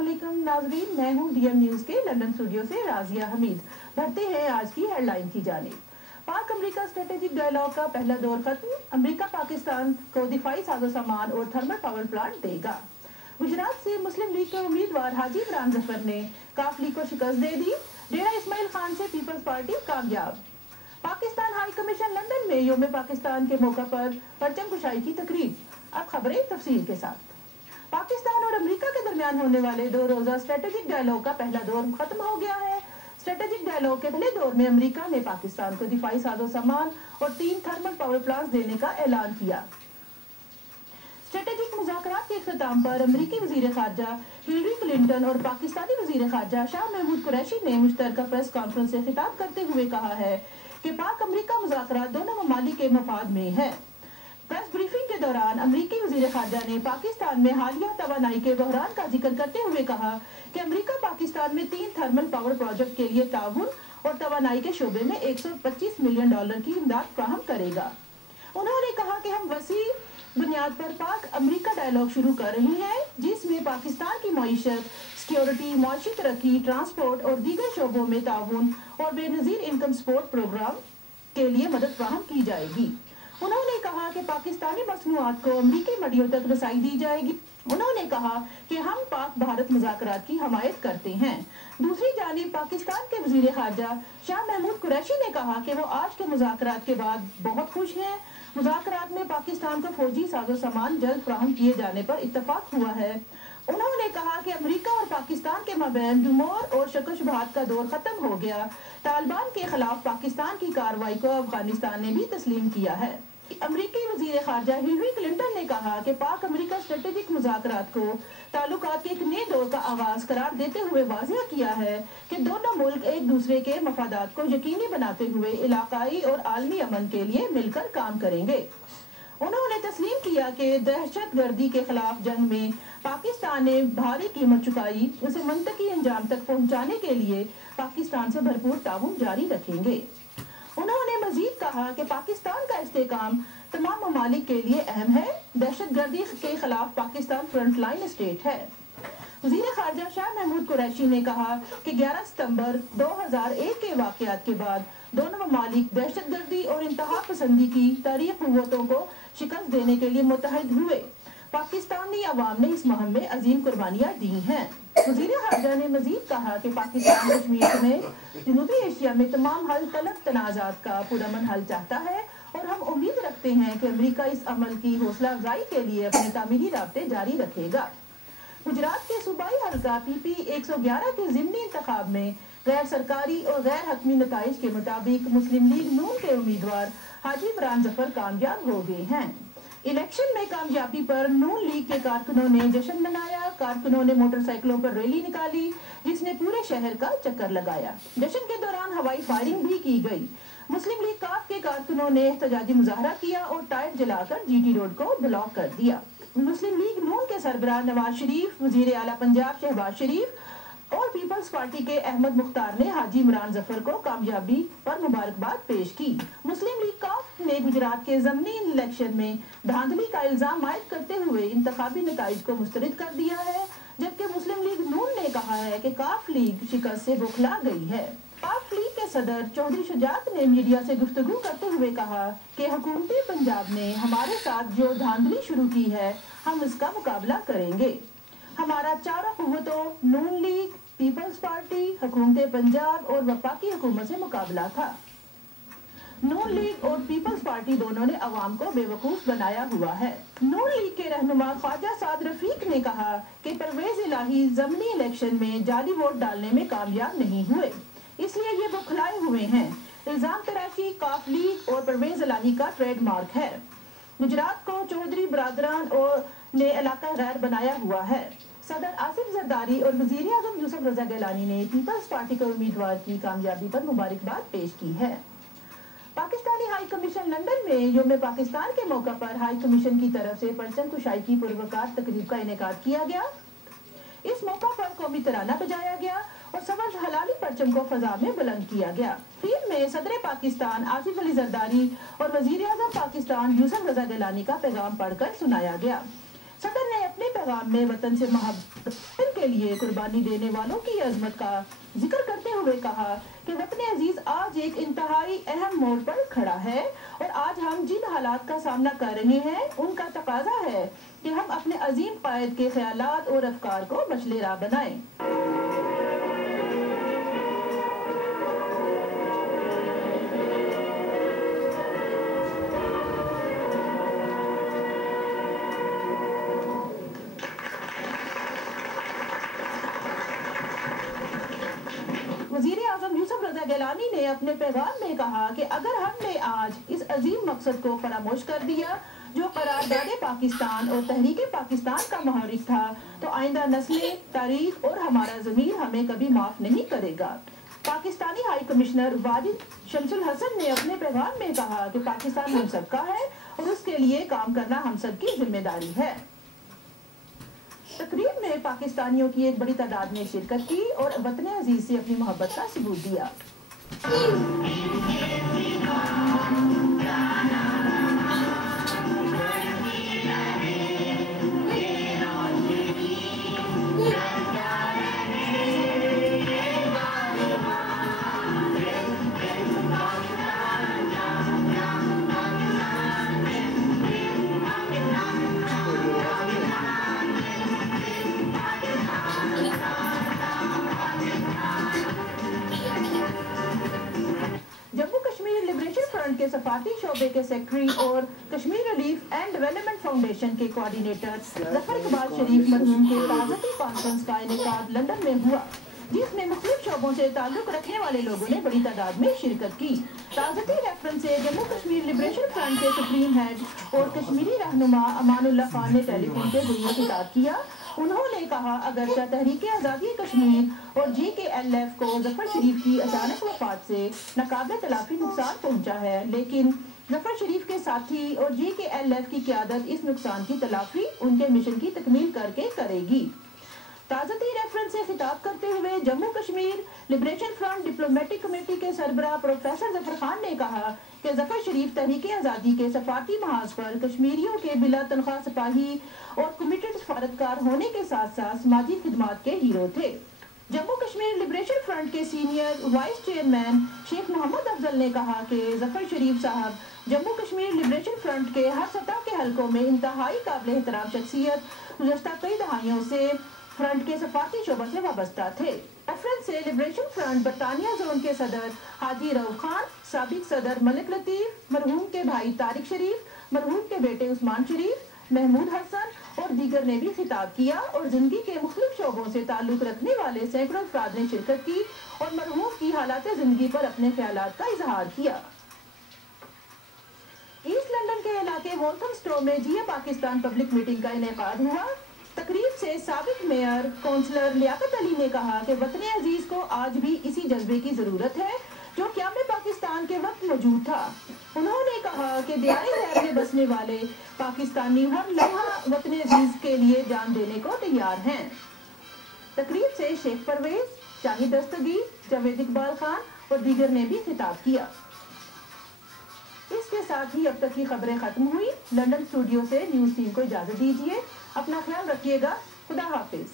अस्सलाम वालेकुम नाज़रीन, मैं हूं डीएम न्यूज के लंदन स्टूडियो से राजिया हमीद। बढ़ते हैं आज की हेडलाइन की जानिब। पाक अमेरिका स्ट्रेटेजिक डायलॉग का पहला दौर खत्म। अमेरिका पाकिस्तान को दिफाई साजो सामान और थर्मल पावर प्लांट देगा। गुजरात से मुस्लिम लीग के उम्मीदवार हाजी इमरान जफर ने काफ लीग को शिकस्त दे दी। डेरा इस्माइल खान से पीपल्स पार्टी कामयाब। पाकिस्तान हाई कमीशन लंदन में योम पाकिस्तान के मौका पर परचम कुशाई की तकरीब। अब खबरें तफसील के साथ। पाकिस्तान और अमेरिका के दरमियान होने वाले 2 रोजा स्ट्रेटेजिक डायलॉग का पहला दौर खत्म हो गया है। स्ट्रेटेजिक डायलॉग के पहले दौर में अमेरिका ने पाकिस्तान को दिफाई साजो सामान और 3 थर्मल पावर प्लांट्स देने का ऐलान किया। स्ट्रेटेजिक मुज़ाकरात के इख्तिताम पर अमेरिकी वज़ीर ख़ारजा हिलरी क्लिंटन और पाकिस्तानी वज़ीर ख़ारजा शाह महमूद कुरैशी ने मुश्तरका प्रेस कॉन्फ्रेंस से खिताब करते हुए कहा है कि पाक अमेरिका मुज़ाकरात दोनों ममालिक के मफाद में है। प्रेस ब्रीफिंग के दौरान अमेरिकी वज़ीर ख़ारजा ने पाकिस्तान में हालिया तवानाई के बहरान का जिक्र करते हुए कहा कि अमेरिका पाकिस्तान में 3 थर्मल पावर प्रोजेक्ट के लिए ताउन और तवानाई के शोबे में $125 मिलियन की इमदाद फराहम करेगा। उन्होंने कहा कि हम वसी बुनियाद पर पाक अमेरिका डायलॉग शुरू कर रही हैं, जिसमें पाकिस्तान की मईशत, सिक्योरिटी, माशी तरक्की, ट्रांसपोर्ट और दीगर शोबों में ताउन और बेनज़ीर इनकम सपोर्ट प्रोग्राम के लिए मदद फराहम की जाएगी। उन्होंने कहा कि पाकिस्तानी मसनूआत को अमेरिकी मंडियों तक रसाई दी जाएगी। उन्होंने कहा कि हम पाक भारत मुज़ाकरात की हमायत करते हैं। दूसरी जानिब पाकिस्तान के वज़ीर ख़ारजा शाह महमूद कुरैशी ने कहा कि वो आज के मुज़ाकरात के बाद बहुत खुश हैं। मुज़ाकरात में पाकिस्तान को फौजी साजो सामान जल्द फराहम किए जाने पर इत्तफाक हुआ है। उन्होंने कहा कि अमेरिका और पाकिस्तान के माबैन रुमौर और शक-व-शुबहात का दौर खत्म हो गया। तालिबान के खिलाफ पाकिस्तान की कार्रवाई को अफगानिस्तान ने भी तस्लीम किया है। अमेरिकी वज़ीर ख़ारजा हिलरी क्लिंटन ने कहा कि पाक अमेरिका स्ट्रेटेजिक मुज़ाकरात को ताल्लुकात के एक नए दौर का आगाज करार देते हुए वाज़ेह किया है कि दोनों मुल्क एक दूसरे के मफादात को यकीनी बनाते हुए इलाकाई और आलमी अमन के लिए मिलकर काम करेंगे। उन्होंने तस्लीम किया कि दहशतगर्दी के खिलाफ जंग में पाकिस्तान ने भारी कीमत चुकाई, उसे मंतकी अंजाम तक पहुँचाने के लिए पाकिस्तान से भरपूर ताउन जारी रखेंगे। उन्होंने मजीद कहा कि पाकिस्तान का इस्तेहकाम तमाम ममालिक के लिए अहम है। दहशतगर्दी के खिलाफ पाकिस्तान फ्रंटलाइन स्टेट है। वज़ीर ख़ारजा शाह महमूद कुरैशी ने कहा कि 11 सितंबर 2001 के वाक़यात के बाद दोनों ममालिक दहशतगर्दी और इंतहा पसंदी की तारीख़ कुव्वतों को शिकस्त देने के लिए मुत्तहिद हुए। पाकिस्तानी अवाम ने इस मुहिम में अजीम कुर्बानियाँ दी हैं। वज़ीर ख़ारजा ने मजीद कहा कि पाकिस्तान कश्मीर समेत जनूबी एशिया में तमाम हल तलब तनाज़ात का पुरअमन हल चाहता है और हम उम्मीद रखते हैं कि अमेरिका इस अमल की हौसला अफजाई के लिए अपने तामीरी राब्ते जारी रखेगा। गुजरात के सूबाई हल्का PP 111 के ज़िमनी इंतखाब में गैर सरकारी और गैर हकमी नताइज के मुताबिक मुस्लिम लीग नून के उम्मीदवार हाजी इमरान जफर कामयाब हो गए हैं। इलेक्शन में कामयाबी पर नून लीग के कारकुनों ने जश्न मनाया। कारकुनों ने मोटरसाइकिलों पर रैली निकाली, जिसने पूरे शहर का चक्कर लगाया। जश्न के दौरान हवाई फायरिंग भी की गई। मुस्लिम लीग काफ के कारकुनों ने एहतजाजी मुजाहरा किया और टायर जलाकर GT रोड को ब्लॉक कर दिया। मुस्लिम लीग नून के सरबराह नवाज शरीफ, वजीर आला पंजाब शहबाज शरीफ और पीपल्स पार्टी के अहमद मुख्तार ने हाजी इमरान जफर को कामयाबी पर मुबारकबाद पेश की। मुस्लिम लीग काफ ने गुजरात के ज़मीनी इलेक्शन में धांधली का इल्जाम आयद करते हुए इंतखाबी नताइज को मुस्तरद कर दिया है, जबकि मुस्लिम लीग नून ने कहा है कि काफ लीग शिकस्त से बौखला गई है। काफ लीग के सदर चौधरी शुजात ने मीडिया से गुफ्तगू करते हुए कहा कि हुकूमत पंजाब ने हमारे साथ जो धांधली शुरू की है, हम इसका मुकाबला करेंगे। हमारा चारों कुव्वतों नून लीग, पीपल्स पार्टी, हुकूमत पंजाब और वफाकी हुकूमत से मुकाबला था। नून लीग और पीपल्स पार्टी दोनों ने अवाम को बेवकूफ बनाया हुआ है। नून लीग के रहनुमा ख्वाजा साद रफीक ने कहा कि परवेज इलाही ज़मीनी इलेक्शन में जाली वोट डालने में कामयाब नहीं हुए, इसलिए ये बौखलाए हुए हैं। इल्जाम तराशी काफ लीग और परवेज इलाही का ट्रेडमार्क है। गुजरात को चौधरी बरादरान और ने इलाका गैर बनाया हुआ है। सदर आसिफ जरदारी और वज़ीर आज़म यूसुफ रज़ा गिलानी ने पीपल्स पार्टी के उम्मीदवार की कामयाबी पर मुबारकबाद पेश की है। पाकिस्तानी हाई कमीशन लंदन में योम पाकिस्तान के मौका पर हाई कमीशन की तरफ से परचम कुशाई की पुरवकार तकरीब का इनेकाद किया गया। इस मौका पर कौमी तराना बजाया गया और सब्ज़ हलाली परचम को फजा में बुलंद किया गया। फिर में सदर पाकिस्तान आसिफ अली जरदारी और वज़ीर आज़म पाकिस्तान यूसुफ रज़ा गिलानी का पैगाम पढ़कर सुनाया गया। सदर ने अपने पैगाम में वतन से मोहब्बत के लिए कुर्बानी देने वालों की अजमत का जिक्र करते हुए कहा कि वतन अजीज आज एक इंतहाई अहम मोड़ पर खड़ा है और आज हम जिन हालात का सामना कर रहे हैं उनका तकाजा है कि हम अपने अजीम कायद के ख्यालात और अफकार को मशले राह बनाएं। वज़ीर आज़म यूसुफ रज़ा गिलानी ने अपने पैगाम में कहा कि अगर हमने आज इस अजीम मकसद को फरामोश कर दिया जो करारदादे पाकिस्तान और तहरीके पाकिस्तान का मुहर्रिक था, तो आइंदा नस्लें, तारीख और हमारा ज़मीर हमें कभी माफ़ नहीं करेगा। पाकिस्तानी हाई कमिश्नर वाजिद शमसुल हसन ने अपने पैगाम में कहा कि पाकिस्तान हम सबका है और उसके लिए काम करना हम सबकी जिम्मेदारी है। तकरीब में पाकिस्तानियों की एक बड़ी तादाद ने शिरकत की और वतन अजीज से अपनी मोहब्बत का सबूत दिया। जम्मू कश्मीर लिबरेशन फ्रंट के सफारती शोबे के सेक्रेटरी और Kashmir relief and development foundation के कोऑर्डिनेटर जफर इकबाल शरीफ मरहूम के ताज़ती कॉन्फ्रेंस का इनेकाद लंदन में हुआ, जिसमें मुख्तलिफ शोबों से ताल्लुक रखने वाले लोगों ने बड़ी तादाद में शिरकत की। ताज़ती रेफरेंस से जम्मू कश्मीर लिबरेशन फ्रंट के सुप्रीम हेड और कश्मीरी रहनुमा अमानुल्लाह खान ने टेलीफोन के जरिए खिताब किया। उन्होंने कहा अगरचे तहरीक आज़ादी कश्मीर और JKLF को जफर शरीफ की अचानक वफात से नाकाबिल तलाफी नुकसान पहुंचा है, लेकिन जफर शरीफ के साथी और JKLF की क़यादत इस नुकसान की तलाफी उनके मिशन की तकमील करके करेगी। ताज़ती रेफरेंस से खिताब करते हुए Jammu Kashmir Liberation front diplomatic committee के सरबराह प्रोफेसर जफर खान ने कहा कि जफर शरीफ तहरीक आज़ादी के सफारती महाज पर कश्मीरियों के बिला तनख्वाह सिपाही और कमिटेड सफारतकार होने के साथ साथ समाजी खिदमात के हीरो थे। जम्मू कश्मीर लिबरेशन फ्रंट के senior vice chairman Sheikh Mohammad Afzal ने कहा कि जफर शरीफ साहब जम्मू कश्मीर लिबरेशन फ्रंट के हर सतह के हलकों में इंतहाई काबिल एहतराम शख्सियत गुज़श्ता कई दहाइयों से फ्रंट के सफारती शोबा से वाबस्ता थे। रेफरेंस से लिबरेशन फ्रंट बरतानिया जोन के सदर हाजी रऊफ खान, साबिक सदर मलिक लतीफ, मरहूम के भाई तारिक शरीफ, मरहूम के बेटे उस्मान शरीफ, महमूद हसन और दीगर ने भी खिताब किया और जिंदगी के मुख्तलिफ शोबों से ताल्लुक रखने वाले सैकड़ों अफराद ने शिरकत की और मरहूम की हालात जिंदगी पर अपने ख्यालात का इजहार किया। ईस्ट लंदन के इलाके वॉल्थमस्टो में जिया पाकिस्तान पब्लिक मीटिंग का इनेकाद हुआ। तकरीब से साबिक मेयर कौंसलर लियाकत अली ने कहा कि वतन अजीज को आज भी इसी जज्बे की जरूरत है जो क़याम पाकिस्तान के वक्त मौजूद था। उन्होंने कहा कि दियारे ज़ैर में बसने वाले पाकिस्तानी हर लम्हा वतन अजीज के लिए जान देने को तैयार हैं। तकरीब से शेख परवेज, शाहिद दस्तगीर, जावेद इकबाल खान और दीगर ने भी खिताब किया। इसके साथ ही अब तक की खबरें खत्म हुई। लंदन स्टूडियो से न्यूज़ टीम को इजाजत दीजिए। अपना ख्याल रखिएगा। खुदा हाफिज।